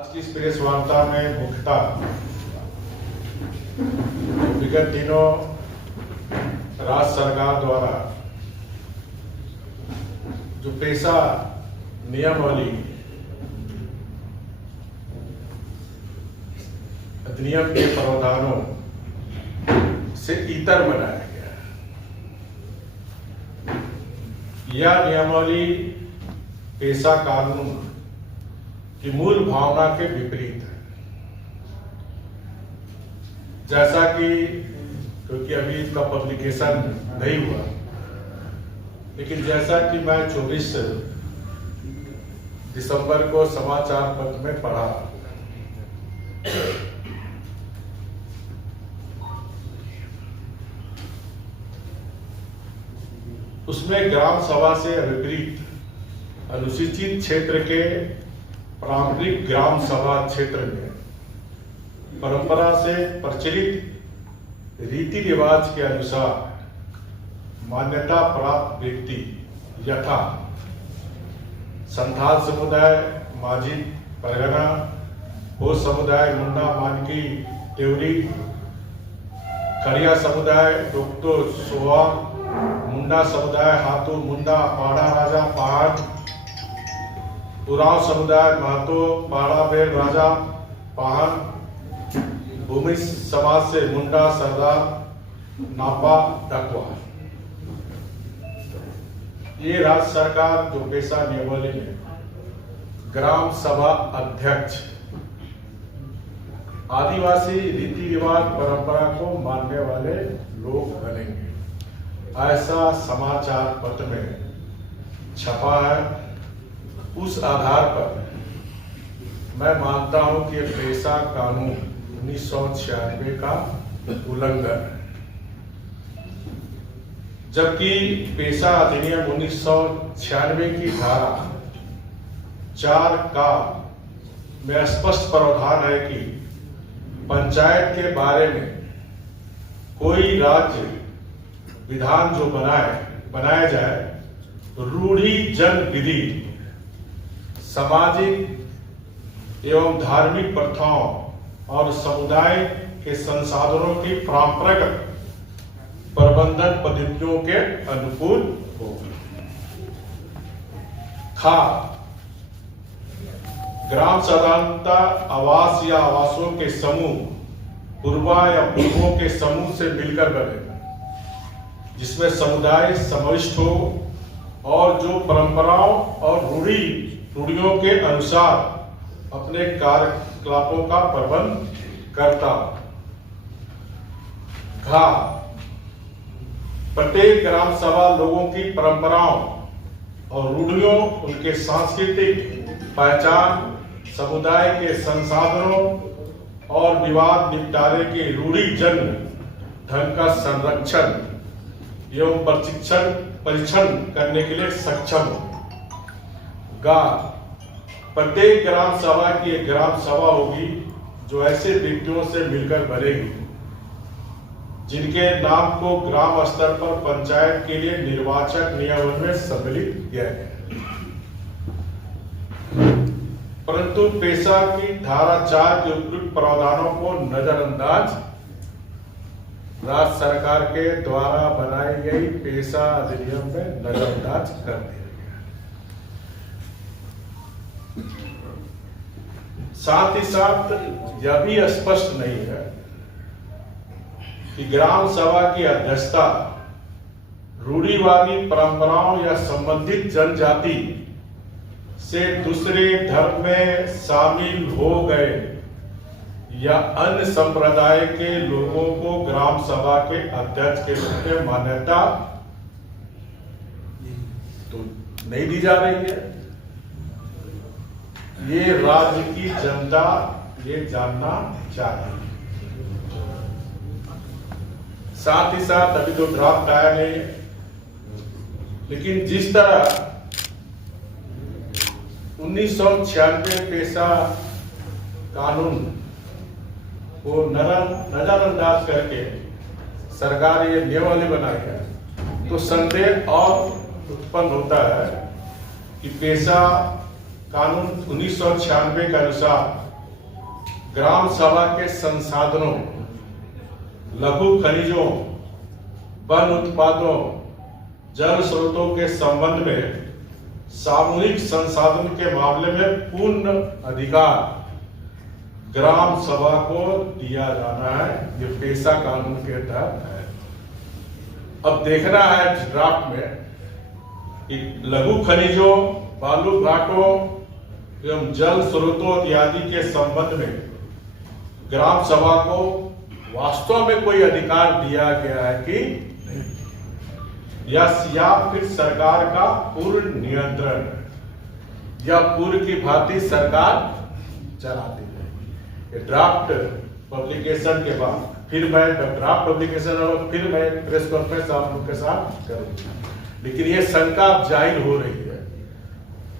आज की इस प्रेस वार्ता में मुख्यतः विगत दिनों राज्य सरकार द्वारा जो पेशा नियमावली अधिनियम के प्रावधानों से इतर बनाया गया है। यह नियमावली पेशा कानून की मूल भावना के विपरीत है। जैसा कि क्योंकि अभी इसका पब्लिकेशन नहीं हुआ, लेकिन जैसा कि मैं 24 दिसंबर को समाचार पत्र में पढ़ा, उसमें ग्राम सभा से विपरीत अनुसूचित क्षेत्र के पारंपरिक ग्राम सभा क्षेत्र में परंपरा से प्रचलित रीति रिवाज के अनुसार मान्यता प्राप्त व्यक्ति यथा संथाल समुदाय माझी परगना, हो समुदाय मुंडा मानकी देवरी, खरिया समुदाय डोक्तो सोहा, मुंडा समुदाय हाथू मुंडा पाड़ा राजा पहाड़, उराव समुदाय महतो पाड़ा बेल राजा पहाड़, भूमि समाज से मुंडा सरदार नापा डकवा। ये राज्य सरकार जो पेशा नियमावली में ग्राम सभा अध्यक्ष आदिवासी रीति रिवाज परंपरा को मानने वाले लोग बनेंगे, ऐसा समाचार पत्र में छपा है। उस आधार पर मैं मानता हूं कि पेशा कानून 1996 का उल्लंघन है, जबकि पेशा अधिनियम 1996 की धारा 4 का में स्पष्ट प्रावधान है कि पंचायत के बारे में कोई राज्य विधान जो बनाया जाए तो रूढ़ी जन विधि, सामाजिक एवं धार्मिक प्रथाओं और समुदाय के संसाधनों की परंपरागत प्रबंधन पद्धतियों के अनुकूल हो। खा ग्राम साधारणता आवास या आवासों के समूह पूर्वा या पूर्वों के समूह से मिलकर बने, जिसमें समुदाय समाविष्ट हो और जो परंपराओं और रूढ़ियों के अनुसार अपने कार्यकलापों का प्रबंध करता। घा प्रत्येक ग्राम सभा लोगों की परंपराओं और रूढ़ियों, उनके सांस्कृतिक पहचान, समुदाय के संसाधनों और विवाद निपटारे के रूढ़िजन ढंग का संरक्षण एवं परीक्षण करने के लिए सक्षम हो। गा प्रत्येक ग्राम सभा की एक ग्राम सभा होगी जो ऐसे व्यक्तियों से मिलकर बनेगी जिनके नाम को ग्राम स्तर पर पंचायत के लिए निर्वाचक नियमावली में सम्मिलित किया गया। परंतु पेशा की धारा 4 के उपयुक्त प्रावधानों को नजरअंदाज राज्य सरकार के द्वारा बनाई गई पेशा अधिनियम में नजरअंदाज कर दिया गया। साथ ही साथ यह भी स्पष्ट नहीं है कि ग्राम सभा की अध्यक्षता रूढ़िवादी परंपराओं या संबंधित जनजाति से दूसरे धर्म में शामिल हो गए या अन्य संप्रदाय के लोगों को ग्राम सभा के अध्यक्ष के रूप में मान्यता तो नहीं दी जा रही है। ये राज्य की जनता ये जानना चाहिए। साथ ही साथ अभी तो ड्राफ्ट आया नहीं है, लेकिन जिस तरह 1996 पेशा कानून को नजरअंदाज करके सरकार ये नियमावली बनाई है, तो संदेह और उत्पन्न होता है कि पेशा कानून 1996 के अनुसार ग्राम सभा के संसाधनों, लघु खनिजों, वन उत्पादों, जल स्रोतों के संबंध में सामूहिक संसाधन के मामले में पूर्ण अधिकार ग्राम सभा को दिया जाना है। ये पेशा कानून के तहत है। अब देखना है ड्राफ्ट में कि लघु खनिजों, बालू घाटों एवं जल स्रोतों इत्यादि के संबंध में ग्राम सभा को वास्तव में कोई अधिकार दिया गया है कि नहीं, या फिर सरकार का पूर्ण नियंत्रण है, या पूर्व की भांति सरकार चलाती है। ये ड्राफ्ट पब्लिकेशन के बाद फिर मैं ड्राफ्ट पब्लिकेशन और फिर मैं प्रेस कॉन्फ्रेंस आप लोग के साथ करूंगा। लेकिन ये शंका जाहिर हो रही है,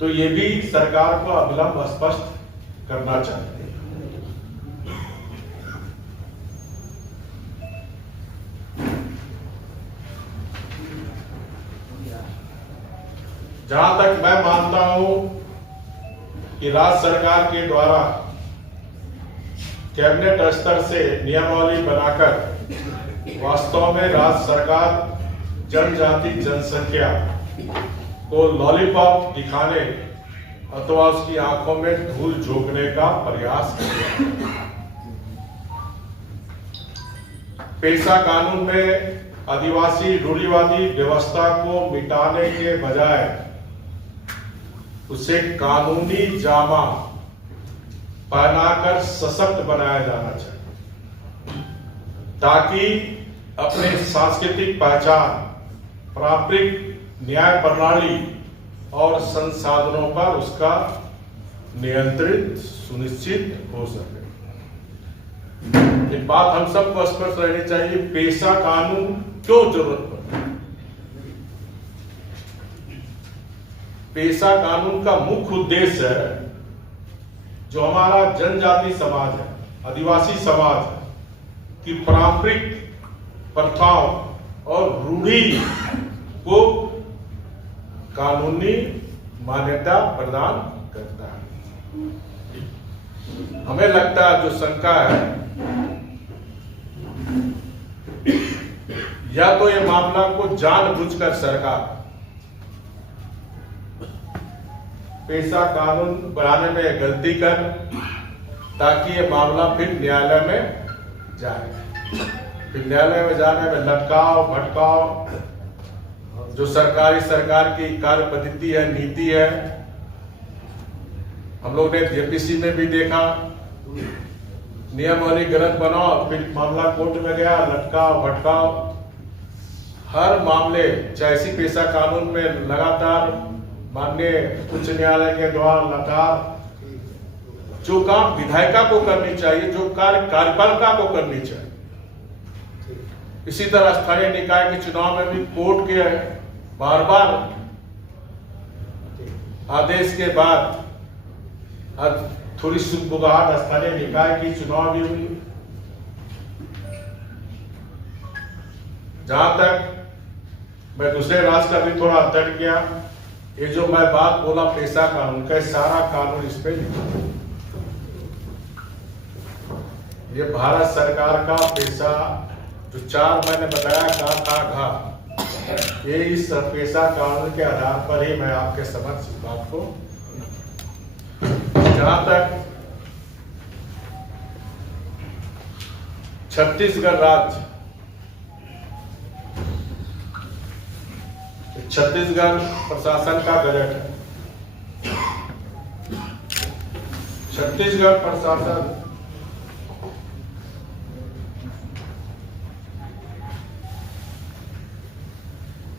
तो ये भी सरकार को अविलंब स्पष्ट करना चाहिए। जहां तक मैं मानता हूं कि राज्य सरकार के द्वारा कैबिनेट स्तर से नियमावली बनाकर वास्तव में राज्य सरकार जनजाति जनसंख्या को लॉलीपॉप दिखाने अथवा उसकी आंखों में धूल झोंकने का प्रयास किया। पेशा कानून में आदिवासी रूढ़िवादी व्यवस्था को मिटाने के बजाय उसे कानूनी जामा पहनाकर सशक्त बनाया जाना चाहिए, ताकि अपने सांस्कृतिक पहचान, पारंपरिक न्याय प्रणाली और संसाधनों पर उसका नियंत्रित सुनिश्चित हो सके। एक बात हम सबको स्पष्ट रहनी चाहिए, पेशा कानून क्यों जरूरत पड़ती है। पेशा कानून का मुख्य उद्देश्य है, जो हमारा जनजाति समाज है, आदिवासी समाज है, कि पारंपरिक प्रथाओं और रूढ़ी को कानूनी मान्यता प्रदान करता है। हमें लगता है, जो शंका है, या तो ये मामला को जानबूझकर सरकार पेशा कानून बनाने में गलती कर, ताकि ये मामला फिर न्यायालय में जाए। फिर न्यायालय में जाने में लटकाव भटकाव, जो सरकार की कार्य पद्धति है, नीति है, हम लोग ने जेपीसी में भी देखा, नियमावली गलत बनाओ, फिर मामला कोर्ट में गया, लटकाव भटकाव। हर मामले, चाहे इसी पेशा कानून में लगातार माननीय उच्च न्यायालय के द्वारा लगातार जो काम विधायिका को करनी चाहिए, जो कार्य कार्यपालिका को करनी चाहिए। इसी तरह स्थानीय निकाय के चुनाव में भी कोर्ट के बार बार आदेश के बाद आज थोड़ी सुगबुगाहट स्थानीय निकाय की चुनाव भी हुई। जहां तक मैं दूसरे राज्य का भी थोड़ा अध्ययन किया, ये जो मैं बात बोला पेशा कानून का, सारा कानून इस पे ये भारत सरकार का पेशा, जो 4 मैंने बताया घा, ये इस पेशा कानून के आधार पर ही मैं आपके समक्ष इस बात को, जहां तक छत्तीसगढ़ राज्य, छत्तीसगढ़ प्रशासन का गजट है। छत्तीसगढ़ प्रशासन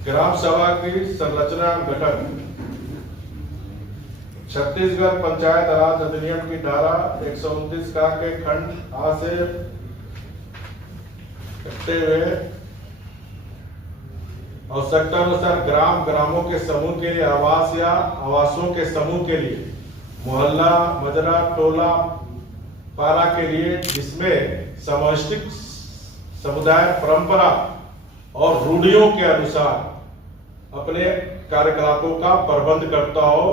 ग्राम सभा की संरचना गठन छत्तीसगढ़ पंचायत राज अधिनियम की धारा 129 का के खंड आ से रखते हुए आवश्यकता अनुसार ग्रामों के समूह के लिए आवास या आवासों के समूह के लिए मोहल्ला, मजरा, टोला, पारा के लिए, जिसमें समष्टि समुदाय परंपरा और रूढ़ियों के अनुसार अपने कार्यकलापों का प्रबंध करता हो,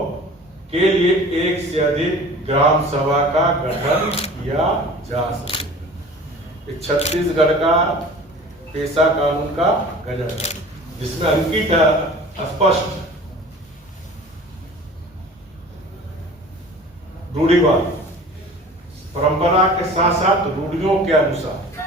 के लिए 1 से अधिक ग्राम सभा का गठन किया जा सके। ये छत्तीसगढ़ का पेशा कानून का गजट है, जिसमें अंकित है स्पष्ट रूढ़िवाद, परंपरा के साथ साथ रूढ़ियों के अनुसार